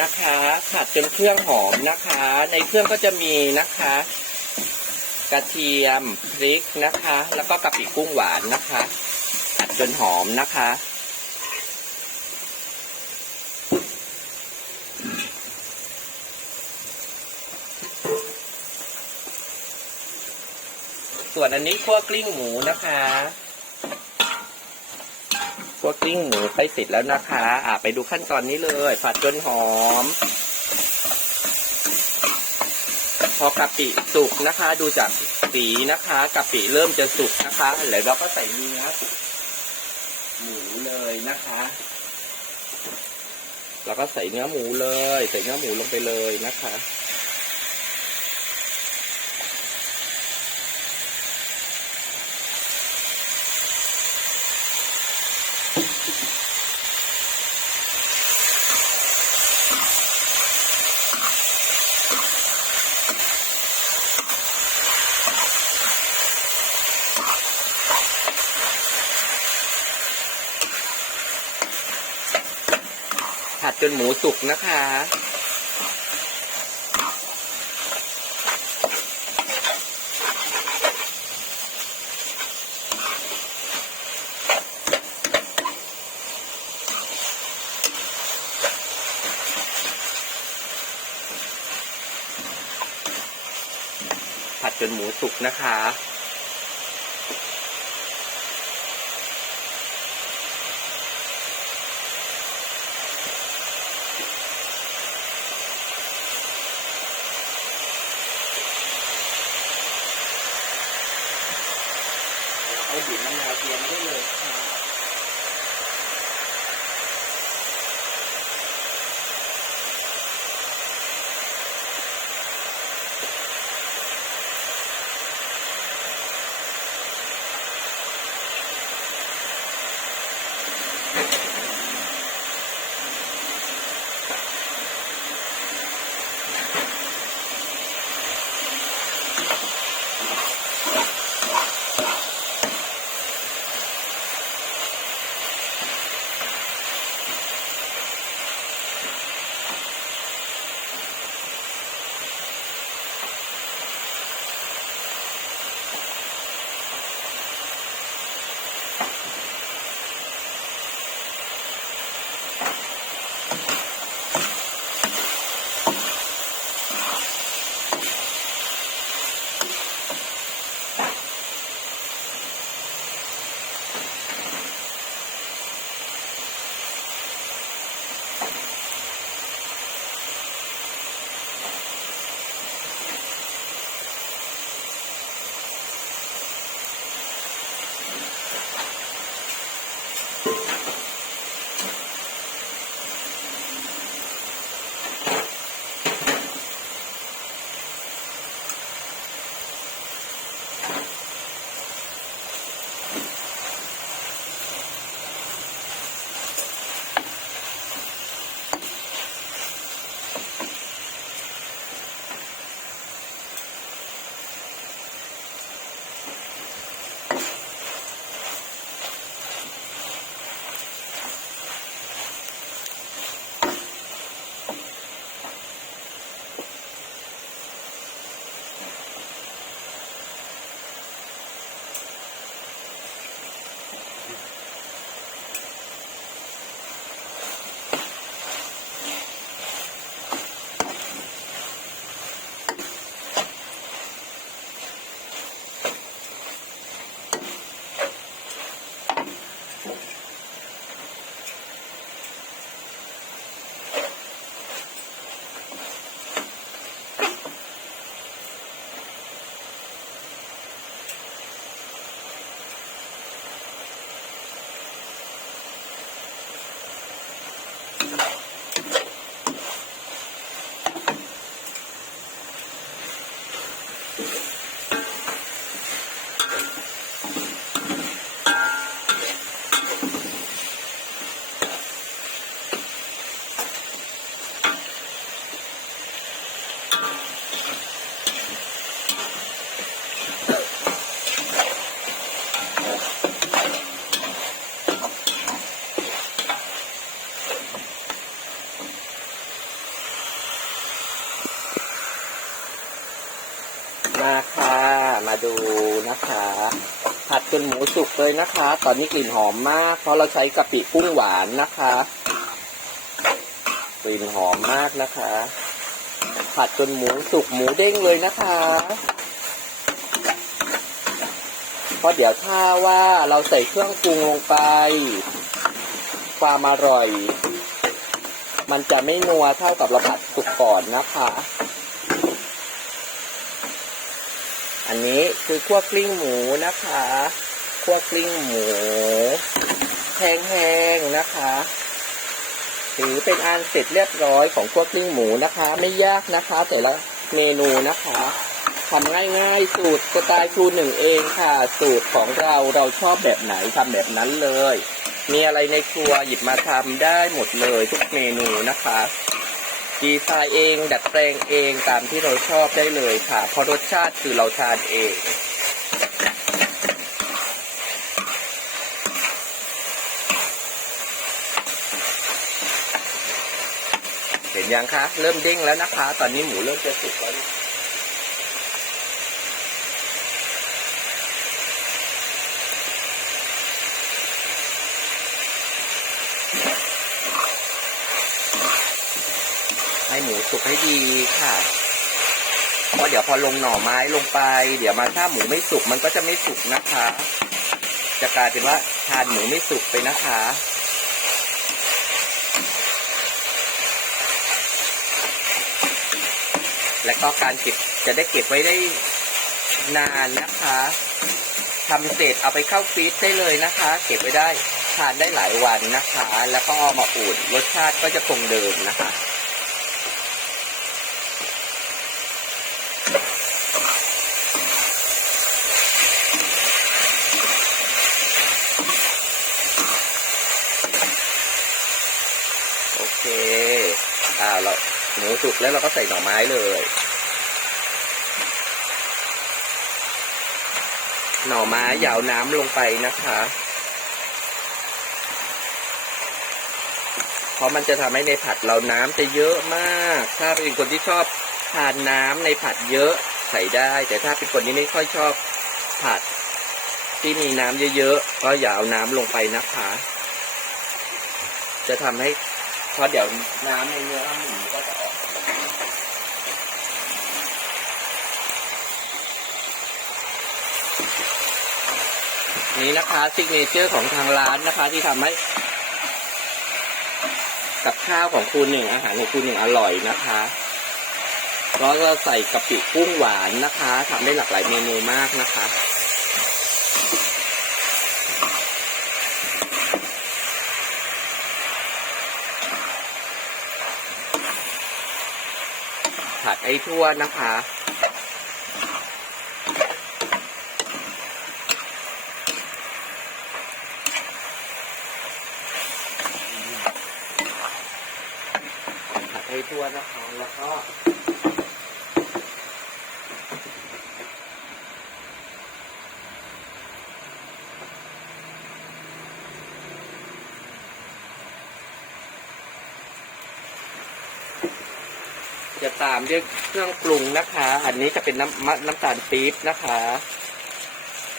นะคะ ผัดจนเครื่องหอมนะคะ ในเครื่องก็จะมีนะคะ กระเทียมพริกนะคะ แล้วก็กะปิกุ้งหวานนะคะ ผัดจนหอมนะคะส่วนอันนี้คั่วกลิ้งหมูนะคะ วกลิ้งหมูไปเสร็จแล้วนะคะ อ่าไปดูขั้นตอนนี้เลย ผัดจนหอม พอกะปิสุกนะคะ ดูจากสีนะคะกะปิเริ่มจะสุกนะคะแล้วเราก็ใส่เนื้อหมูเลยนะคะเราก็ใส่เนื้อหมูเลย ใส่เนื้อหมูลงไปเลยนะคะ นหมูสุกนะคะ ผัดจนหมูสุกนะคะ เอาบีบมะนา จนหมูสุกเลยนะคะ ตอนนี้กลิ่นหอมมาก เพราะเราใช้กะปิกุ้งหวานนะคะ กลิ่นหอมมากนะคะ ผัดจนหมูสุกหมูเด้งเลยนะคะเพราะเดี๋ยวถ้าว่าเราใส่เครื่องปรุงลงไป ความอร่อย มันจะไม่นัวเท่ากับเราผัดสุกก่อนนะคะ อันนี้คือคั่วกลิ้งหมูนะคะคั่วกลิ้งหมูแห้งๆนะคะถือเป็นอันเสร็จเรียบร้อยของคั่วกลิ้งหมูนะคะ ไม่ยากนะคะ แต่ละเมนูนะคะทำง่ายๆสูตรสไตล์ครูหนึ่งเองค่ะ สูตรของเราเราชอบแบบไหนทำแบบนั้นเลย มีอะไรในครัวหยิบมาทำได้หมดเลยทุกเมนูนะคะ ดีไซน์เอง ดัดแปลงเองตามที่เราชอบได้เลยค่ะ เพราะรสชาติคือเราทานเองเห็นยังคะ เริ่มเด้งแล้วนะคะ ตอนนี้หมูเริ่มจะสุกแล้ว ให้หมู สุกให้ดีค่ะเพราะเดี๋ยวพอลงหน่อไม้ลงไป เดี๋ยวมาถ้าหมูไม่สุกมันก็จะไม่สุกนะคะ จะกลายเป็นว่าทานหมูไม่สุกไปนะคะและก็การเก็บจะได้เก็บไว้ได้นานนะคะทำเสร็จเอาไปเข้าฟรีซได้เลยนะคะ เก็บไว้ได้ทานได้หลายวันนะคะ แล้วก็เอามาอุ่นรสชาติก็จะคงเดิมนะคะ โอเค อ่าเราห มูสุกแล้วเราก็ใส่หน่อไม้เลย หน่อไม้ยาวน้ำลงไปนะคะ เพราะมันจะทำให้ในผัดเราน้ำจะเยอะมาก ถ้าเป็นคนที่ชอบทานน้ำในผัดเยอะใส่ได้ แต่ถ้าเป็นคนที่ไม่ค่อยชอบผัดที่มีน้ำเยอะๆก็อย่าเอาน้ำลงไปนะคะ จะทำให้เพราะเดี๋ยวน้ำในเนื้อหมูก็จะออก นี่นะคะซิกเนเจอร์ของทางร้านนะคะ ที่ทำให้ กับข้าวของคุณหนึ่งอาหารของคุณหนึ่งอร่อยนะคะแล้วก็ใส่กะปิกุ้งหวานนะคะทำได้หลากหลายเมนูมากนะคะผัดให้ทั่วนะคะ ผัวนะคะแล้วก็จะตามด้วยเครื่องปรุงนะคะ อันนี้จะเป็นน้ำมะน้ำตาลปี๊บนะคะ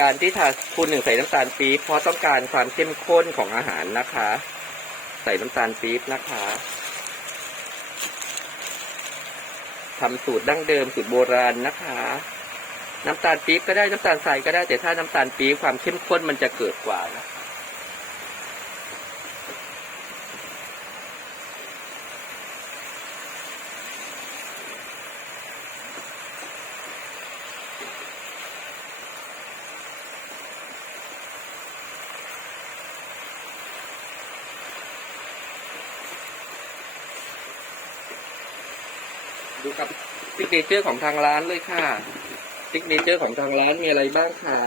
การที่ทาคุณหนึ่งใส่น้ำตาลปี๊บเพราะต้องการความเข้มข้นของอาหารนะคะ ใส่น้ำตาลปี๊บนะคะ ทำสูตรดั้งเดิมสูตรโบราณนะคะ น้ำตาลปี๊บก็ได้น้ำตาลทรายก็ได้แต่ถ้าน้ำตาลปี๊บความเข้มข้นมันจะเกิดกว่านะ ดูกับซิกเนเจอร์ของทางร้านเลยค่ะซิกเนเจอร์ของทางร้านมีอะไรบ้างคะ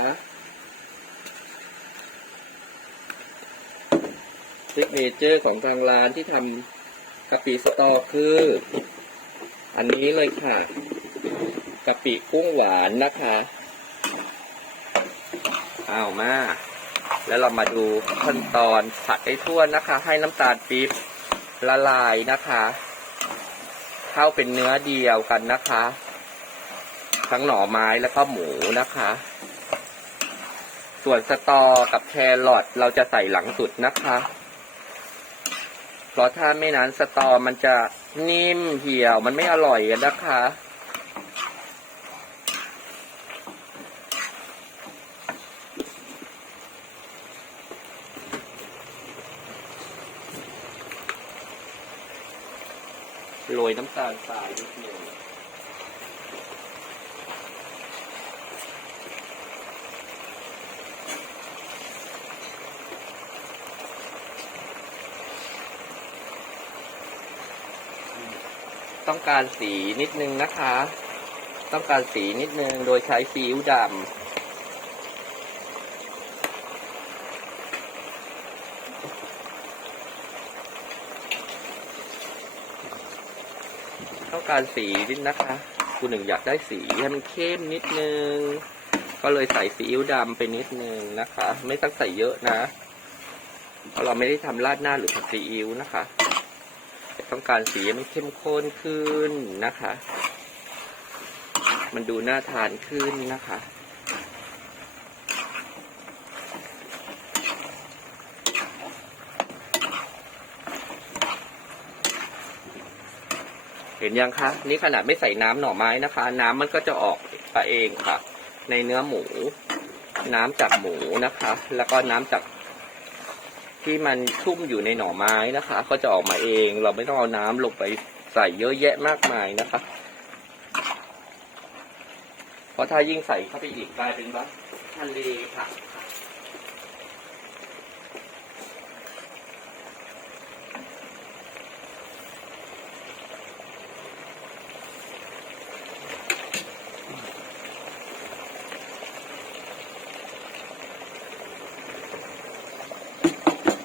ซิกเนเจอร์ของทางร้านที่ทำกะปิสตอคือ อันนี้เลยค่ะกะปิกุ้งหวานนะคะเอามา แล้วเรามาดูขั้นตอนผัดให้ทั่วนะคะ ให้น้ำตาลปี๊บละลายนะคะ เข้าเป็นเนื้อเดียวกันนะคะ ทั้งหน่อไม้แล้วก็หมูนะคะ ส่วนสตอกับแครอทเราจะใส่หลังสุดนะคะเพราะถ้าไม่นั้นสตอมันจะนิ่มเหี่ยวมันไม่อร่อยกันนะคะ โรยน้ำตาลทรายนิดนึงต้องการสีนิดนึงนะคะ ต้องการสีนิดนึงโดยใช้ซีอิ๊วดำ การสีนิดนะคะคุณหนึ่งอยากได้สีให้มันเข้มนิดนึง ก็เลยใส่ซีอิ๊วดำไปนิดนึงนะคะ ไม่ต้องใส่เยอะนะ เพราะเราไม่ได้ทำราดหน้าหรือผัดซีอิ๊วนะคะแต่ต้องการสีให้มันเข้มข้นขึ้นนะคะ มันดูน่าทานขึ้นนะคะ เห็นยังคะ นี่ขนาดไม่ใส่น้ำหน่อไม้นะคะ น้ำมันก็จะออกไปเองค่ะ ในเนื้อหมู น้ำจากหมูนะคะ แล้วก็น้ำจากที่มันชุ่มอยู่ในหน่อไม้นะคะ ก็จะออกมาเอง เราไม่ต้องเอาน้ำลงไปใส่เยอะแยะมากมายนะคะ เพราะถ้ายิ่งใส่เข้าไปอีกกลายเป็นว่าทะเลค่ะ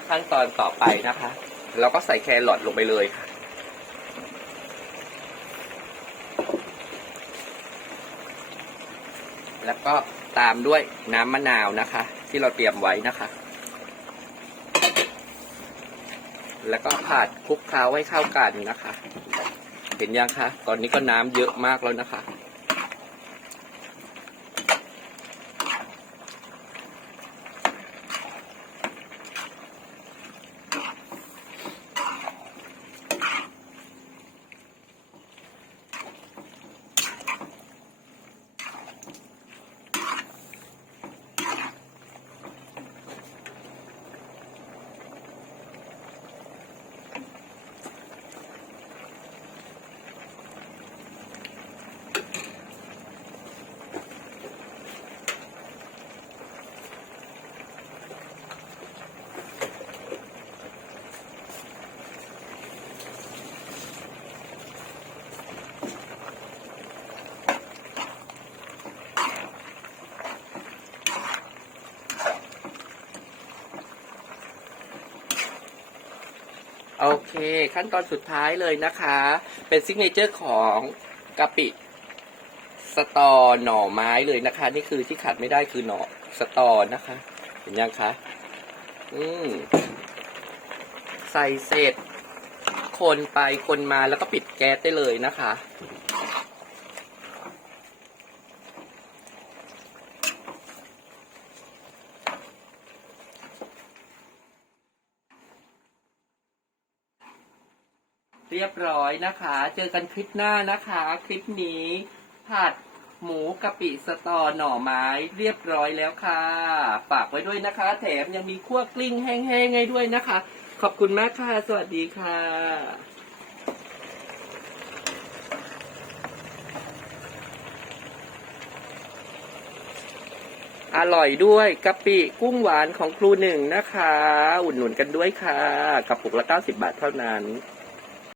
ขั้นตอนต่อไปนะคะเราก็ใส่แครอทลงไปเลยค่ะ แล้วก็ตามด้วยน้ำมะนาวนะคะ ที่เราเตรียมไว้นะคะ แล้วก็ผัดคลุกเคล้าให้เข้ากันนะคะ เห็นยังคะ ตอนนี้ก็น้ำเยอะมากแล้วนะคะ โอเค ขั้นตอนสุดท้ายเลยนะคะ เป็นซิกเนเจอร์ของกะปิสตอหน่อไม้เลยนะคะ นี่คือที่ขาดไม่ได้คือหน่อสตอนะคะ เห็นยังคะอืมใส่เสร็จคนไปคนมาแล้วก็ปิดแก๊สได้เลยนะคะ เรียบ ร้อยนะคะ เจอกันคลิปหน้านะคะ คลิปนี้ ผัดหมูกะปิสตอหน่อไม้เรียบร้อยแล้วค่ะ ฝากไว้ด้วยนะคะ แถมยังมีคั่วกลิ้งแห้งๆให้ด้วยนะคะ ขอบคุณมากค่ะ สวัสดีค่ะอร่อยด้วยกะปิกุ้งหวานของครูหนึ่งนะคะ อุดหนุนกันด้วยค่ะกระปุกละ 90 บาทเท่านั้น